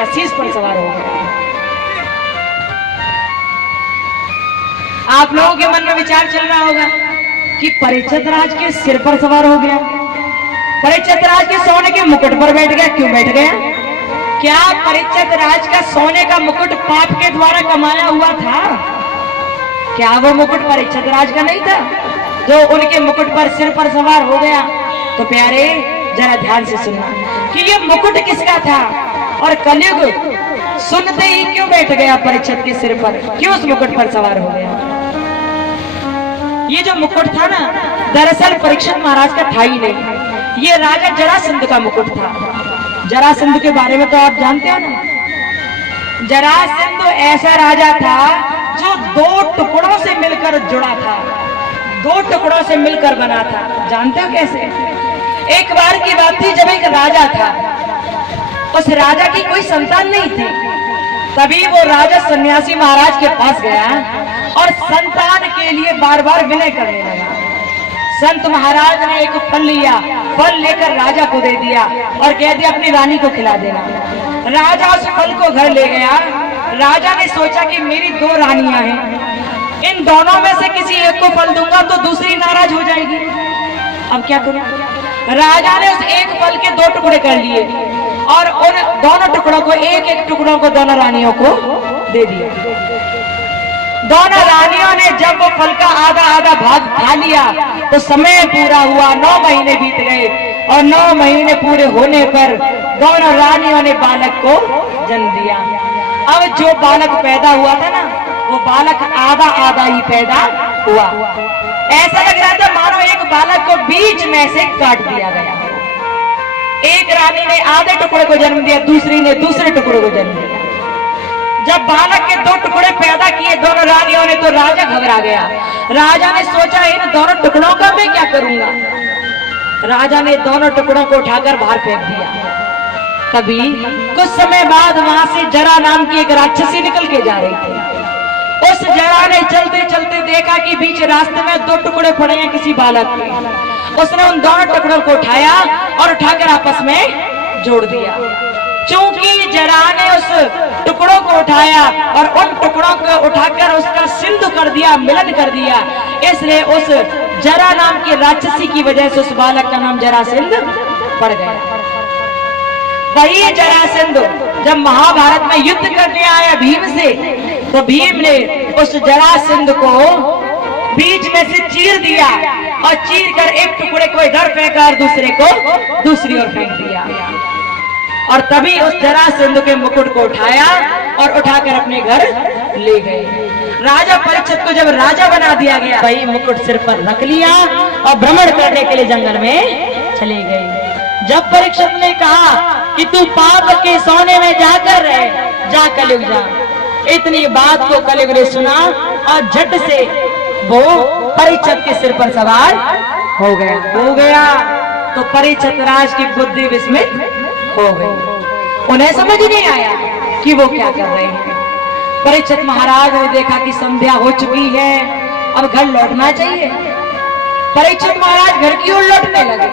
गया, शीश पर सवार हो गया। आप लोगों के मन में विचार चल रहा होगा कि परीक्षित राज के सिर पर सवार हो गया, परीक्षित राज के सोने के मुकुट पर बैठ गया। क्यों बैठ गया? क्या परीक्षित राज का सोने का मुकुट पाप के द्वारा कमाया हुआ था? क्या वो मुकुट परीक्षित राज का नहीं था जो उनके मुकुट पर सिर पर सवार हो गया? तो प्यारे जरा ध्यान से सुनना कि ये मुकुट किसका था और कलयुग सुनते ही क्यों बैठ गया परीक्षित के सिर पर, क्यों उस मुकुट पर सवार हो गया? ये जो मुकुट था ना, दरअसल परीक्षित महाराज का था ही नहीं, ये राजा जरासंध का मुकुट था। जरासंध के बारे में तो आप जानते हैं ना। जरासंध ऐसा राजा था जो दो टुकड़ों से मिलकर जुड़ा था, दो टुकड़ों से मिलकर बना था। जानते हो कैसे? एक बार की बात थी जब एक राजा था, उस राजा की कोई संतान नहीं थी। तभी वो राजा सन्यासी महाराज के पास गया और संतान के लिए बार बार विनय करने लगा। संत महाराज ने एक फल लिया, फल लेकर राजा को दे दिया और कह दिया अपनी रानी को खिला देना। राजा उस फल को घर ले गया। राजा ने सोचा कि मेरी दो रानियां हैं, इन दोनों में से किसी एक को फल दूंगा तो दूसरी नाराज हो जाएगी। अब क्या करूं? राजा ने उस एक फल के दो टुकड़े कर लिए और उन दोनों टुकड़ों को, एक एक टुकड़ों को दोनों रानियों को दे दिया। दोनों रानियों ने जब वो फल का आधा आधा भाग खा लिया तो समय पूरा हुआ, 9 महीने बीत गए और 9 महीने पूरे होने पर दोनों रानियों ने बालक को जन्म दिया। अब जो बालक पैदा हुआ था ना, वो बालक आधा आधा ही पैदा हुआ। ऐसा लग रहा था मानो एक बालक को बीच में से काट दिया गया। एक रानी ने आधे टुकड़े को जन्म दिया, दूसरी ने दूसरे टुकड़े को जन्म दिया। जब बालक के दो टुकड़े पैदा किए दोनों रानियों ने तो राजा घबरा गया। राजा ने सोचा इन दोनों टुकड़ों का मैं क्या करूंगा। राजा ने दोनों टुकड़ों को उठाकर बाहर फेंक दिया। तभी कुछ समय बाद वहां से जरा नाम की एक राक्षसी निकल के जा रही थी। उस जरा ने चलते चलते देखा कि बीच रास्ते में दो टुकड़े पड़े हैं किसी बालक के। उसने उन दोनों टुकड़ों को उठाया और उठाकर आपस में जोड़ दिया। चूंकि जरा ने उस टुकड़ों को उठाया और उन टुकड़ों को उठाकर उसका सिंधु कर दिया, मिलन कर दिया, इसलिए उस जरा नाम की राक्षसी की वजह से उस बालक का नाम जरासंध पड़ गया। वही जरासंध जब महाभारत में युद्ध करने आया भीम से, तो भीम ने उस जरासंध को बीच में से चीर दिया और चीर कर एक टुकड़े को इधर फेंका और दूसरे को दूसरी ओर फेंक दिया। और तभी उस जरासंध के मुकुट को उठाया और उठाकर अपने घर ले गए। राजा परीक्षित को जब राजा बना दिया गया, वही मुकुट सिर पर रख लिया और भ्रमण करने के लिए जंगल में चले गए। जब परीक्षित ने कहा कि तू पाप के सोने में जाकर रहे, जा कलयुग जा, इतनी बात को कलयुग ने सुना और झट से वो परीक्षित के सिर पर सवार हो गया। तो परीक्षित राज की बुद्धि विस्मित हो गई। उन्हें समझ नहीं आया कि वो क्या कर रहे हैं। परीक्षित महाराज ने देखा कि संध्या हो चुकी है, अब घर लौटना चाहिए। परीक्षित महाराज घर की ओर लौटने लगे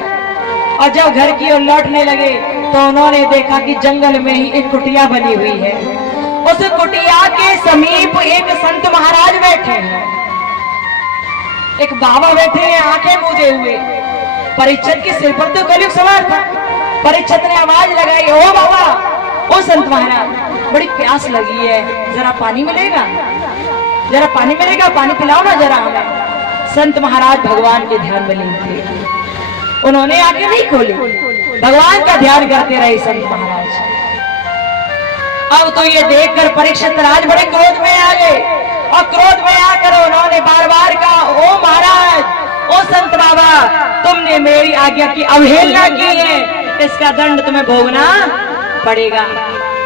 और जब घर की ओर लौटने लगे तो उन्होंने देखा कि जंगल में ही एक कुटिया बनी हुई है। उस कुटिया के समीप एक संत महाराज बैठे हैं, एक बाबा बैठे हैं आंखें मूंदे हुए। परीक्षित के सिर पर तो कलयुग सवार था। परीक्षित ने आवाज लगाई, ओ बाबा, ओ संत महाराज, बड़ी प्यास लगी है, जरा पानी मिलेगा? जरा पानी मिलेगा, पानी पिलाओ ना जरा हमें। संत महाराज भगवान के ध्यान में लीन थे। उन्होंने आंखें नहीं खोली, भगवान का ध्यान करते रहे संत महाराज। अब तो ये देखकर परीक्षित राज बड़े क्रोध में आ गए और क्रोध में आकर उन्होंने बार बार कहा, ओ महाराज, ओ संत बाबा, तुमने मेरी आज्ञा की अवहेलना की है, इसका दंड तुम्हें भोगना पड़ेगा।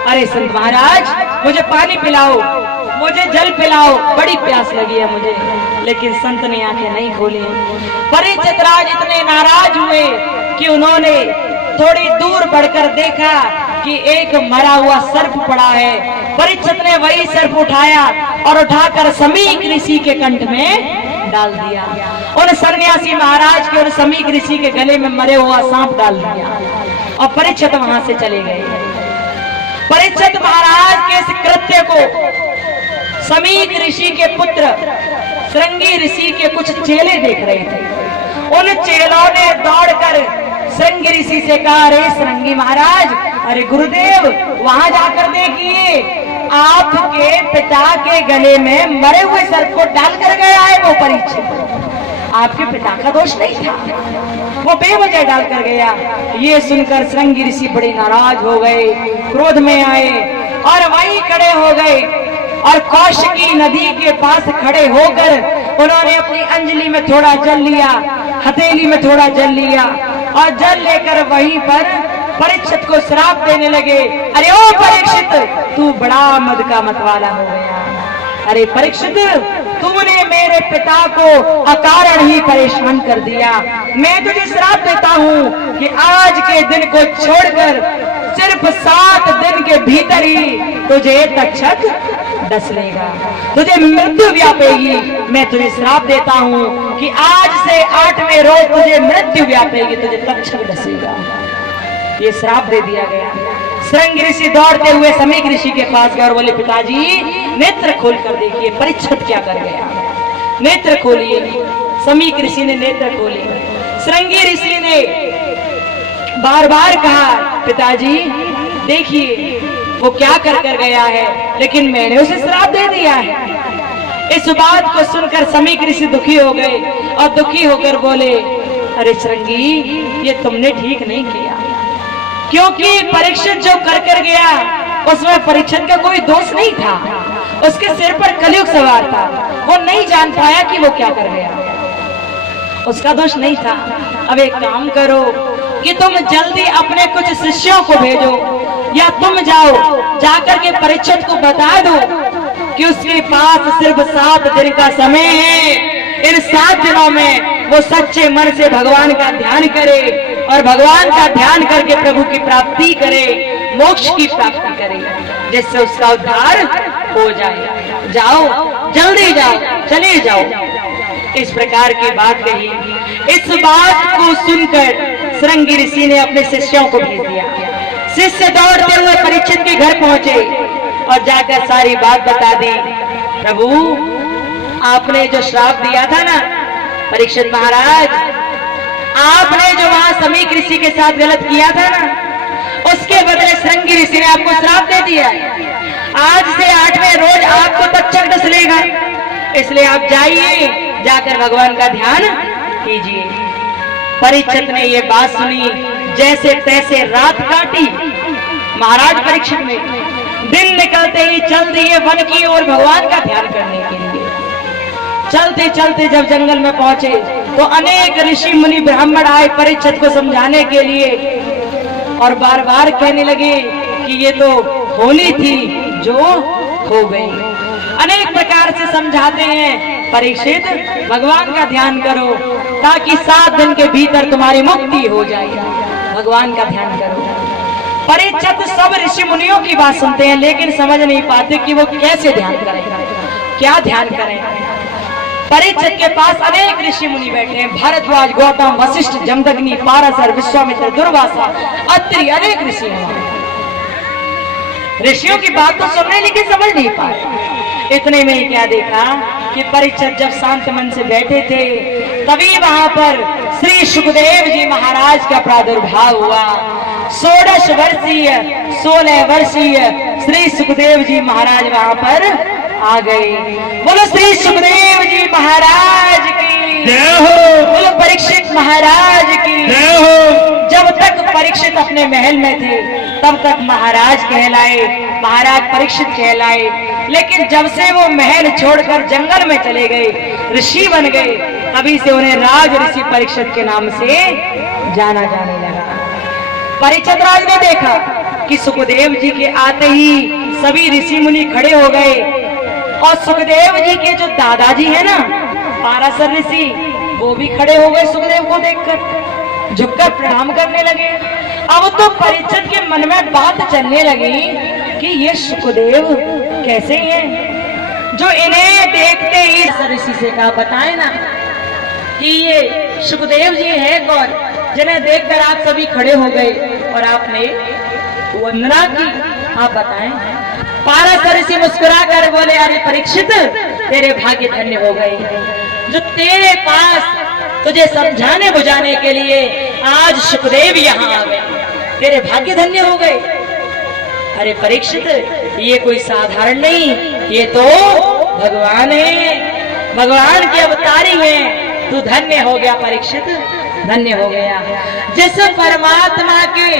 अरे संत महाराज, मुझे पानी पिलाओ, मुझे जल पिलाओ, बड़ी प्यास लगी है मुझे। लेकिन संत ने आंखें नहीं खोली। परीक्षित राज इतने नाराज हुए कि उन्होंने थोड़ी दूर बढ़कर देखा कि एक मरा हुआ सर्प पड़ा है। परीक्षित ने वही सर्प उठाया और उठाकर समीक ऋषि के कंठ में डाल दिया। उन सन्यासी महाराज के और समीक ऋषि के गले में मरे हुआ सांप डाल दिया और परीक्षित वहां से चले गए। परीक्षित महाराज के इस कृत्य को समीक ऋषि के पुत्र श्रृंगी ऋषि के कुछ चेले देख रहे थे। उन चेलों ने दौड़कर श्रृंगी ऋषि से कहा, अरे श्रृंगी महाराज, अरे गुरुदेव, वहां जाकर देखिए, आपके पिता के गले में मरे हुए सर्प को डालकर गया है वो परीक्षित। आपके पिता का दोष नहीं था, वो बेवजह डालकर गया। ये सुनकर श्रृंगी ऋषि बड़े नाराज हो गए, क्रोध में आए और वहीं खड़े हो गए और कौशिकी नदी के पास खड़े होकर उन्होंने अपनी अंजलि में थोड़ा जल लिया, हथेली में थोड़ा जल लिया और जल लेकर वहीं पर परीक्षित को श्राप देने लगे। अरे ओ परीक्षित, तू बड़ा मद का मतवाला हो गया। अरे परीक्षित, तुमने मेरे पिता को अकारण ही परेशान कर दिया। मैं तुझे श्राप देता हूँ कि आज के दिन को छोड़कर सिर्फ 7 दिन के भीतर ही तुझे तक्षक डस लेगा, तुझे मृत्यु व्यापेगी। मैं तुझे श्राप देता हूँ कि आज से 8वें रोज तुझे मृत्यु व्यापेगी, तुझे तक्षक डसेगा। ये श्राप दे दिया गया। श्रृंगी ऋषि दौड़ते हुए समीक ऋषि के पास गए और बोले, पिताजी नेत्र खोल कर देखिए परीक्षित क्या कर गया। नेत्र खोलिए। समीक ऋषि ने नेत्र खोले। श्रृंगी ऋषि ने बार बार कहा, पिताजी देखिए वो क्या कर कर गया है, लेकिन मैंने उसे श्राप दे दिया है। इस बात को सुनकर समीक ऋषि दुखी हो गए और दुखी होकर बोले, अरे श्रृंगी, ये तुमने ठीक नहीं किया, क्योंकि परीक्षित जो कर कर गया उसमें परीक्षित का कोई दोष नहीं था। उसके सिर पर कलयुग सवार था, वो नहीं जान पाया कि वो क्या कर गया, उसका दोष नहीं था। अब एक काम करो कि तुम जल्दी अपने कुछ शिष्यों को भेजो या तुम जाओ, जाकर के परीक्षित को बता दो कि उसके पास सिर्फ 7 दिन का समय है। इन 7 दिनों में वो सच्चे मन से भगवान का ध्यान करे और भगवान का ध्यान करके प्रभु की प्राप्ति करे, मोक्ष की प्राप्ति करे, जिससे उसका उद्धार हो जाए। जाओ, जल्दी जाओ, चले जाओ। इस प्रकार की बात कही। इस बात को सुनकर श्रृंगी ऋषि ने अपने शिष्यों को भेज दिया। शिष्य दौड़ते हुए परीक्षित के घर पहुंचे और जाकर सारी बात बता दी। प्रभु, आपने जो श्राप दिया था ना परीक्षित महाराज, आपने जो वहां समीक ऋषि के साथ गलत किया था ना, उसके बदले श्रृंगी ऋषि ने आपको श्राप दे दिया। आज से 8वें रोज आपको तक्षक डस लेगा, इसलिए आप जाइए, जाकर भगवान का ध्यान कीजिए। परीक्षित ने ये बात सुनी, जैसे तैसे रात काटी महाराज परीक्षित ने। दिन निकलते ही चल दिए वन की ओर भगवान का ध्यान करने के लिए। चलते चलते जब जंगल में पहुंचे तो अनेक ऋषि मुनि ब्राह्मण आए परीक्षित को समझाने के लिए और बार बार कहने लगे कि ये तो होली थी जो हो गई। अनेक प्रकार से समझाते हैं, परीक्षित भगवान का ध्यान करो ताकि 7 दिन के भीतर तुम्हारी मुक्ति हो जाए, भगवान का ध्यान करो। परीक्षित सब ऋषि मुनियों की बात सुनते हैं लेकिन समझ नहीं पाते कि वो कैसे ध्यान करें, क्या ध्यान करें। परीक्षित के पास अनेक ऋषि मुनि बैठे हैं, भारद्वाज, गौतम, वशिष्ठ, जमदग्नि, पाराशर, विश्वामित्र, दुर्वासा, अत्रि, अनेक ऋषि हैं। ऋषियों की बात तो सुन रहे लेकिन समझ नहीं पाए। इतने में ही क्या देखा कि परीक्षित जब शांत मन से बैठे थे तभी वहां पर श्री सुखदेव जी महाराज का प्रादुर्भाव हुआ। 16 वर्षीय श्री सुखदेव जी महाराज वहां पर आ गए। बोलो श्री सुखदेव जी महाराज की जय हो, बोलो परीक्षित महाराज की जय हो। जब तक परीक्षित अपने महल में थे तब तक महाराज कहलाए, महाराज परीक्षित कहलाए, लेकिन जब से वो महल छोड़कर जंगल में चले गए, ऋषि बन गए, तभी से उन्हें राज ऋषि परीक्षित के नाम से जाना जाने लगा। परीक्षित राज ने देखा कि सुखदेव जी के आते ही सभी ऋषि मुनि खड़े हो गए और सुखदेव जी के जो दादाजी है ना पाराशर ऋषि, वो भी खड़े हो गए सुखदेव को देखकर, झुककर प्रणाम करने लगे। अब तो परीक्षित के मन में बात चलने लगी कि ये सुखदेव कैसे हैं जो इन्हें देखते ही ऋषि से कहा, बताए ना कि ये सुखदेव जी है कौन जिन्हें देखकर आप सभी खड़े हो गए और आपने वंदना की, आप बताएं। पारस ऋषि मुस्कुरा कर बोले, अरे परीक्षित तेरे भाग्य धन्य हो गए, जो तेरे पास तुझे समझाने बुझाने के लिए आज सुखदेव यहाँ आ गए, तेरे भाग्य धन्य हो गए। अरे परीक्षित ये कोई साधारण नहीं, ये तो भगवान है, भगवान की अवतारी है, तू धन्य हो गया परीक्षित, धन्य हो गया। जिस परमात्मा के